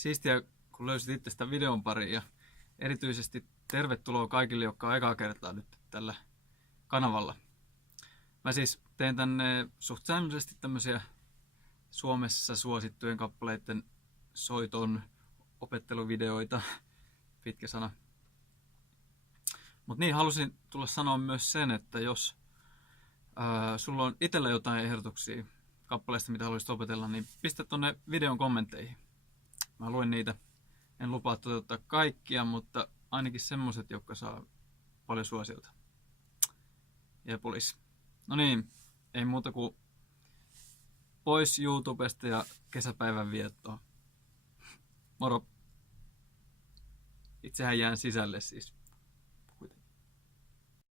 Siistiä, kun löysit itse sitä videon pariin ja erityisesti tervetuloa kaikille, jotka on ekaa kertaa nyt tällä kanavalla. Mä siis teen tänne suht säännöllisesti tämmöisiä Suomessa suosittujen kappaleiden soiton opetteluvideoita, pitkä sana. Mutta niin, halusin tulla sanoa myös sen, että jos sulla on itsellä jotain ehdotuksia kappaleista, mitä haluaisit opetella, niin pistä tonne videon kommentteihin. Mä luen niitä. En lupaa toteuttaa kaikkia, mutta ainakin semmoset, jotka saa paljon suosiota. Jepulis. No niin, ei muuta kuin pois YouTubesta ja kesäpäivän viettoa. Moro. Itsehän jään sisälle siis.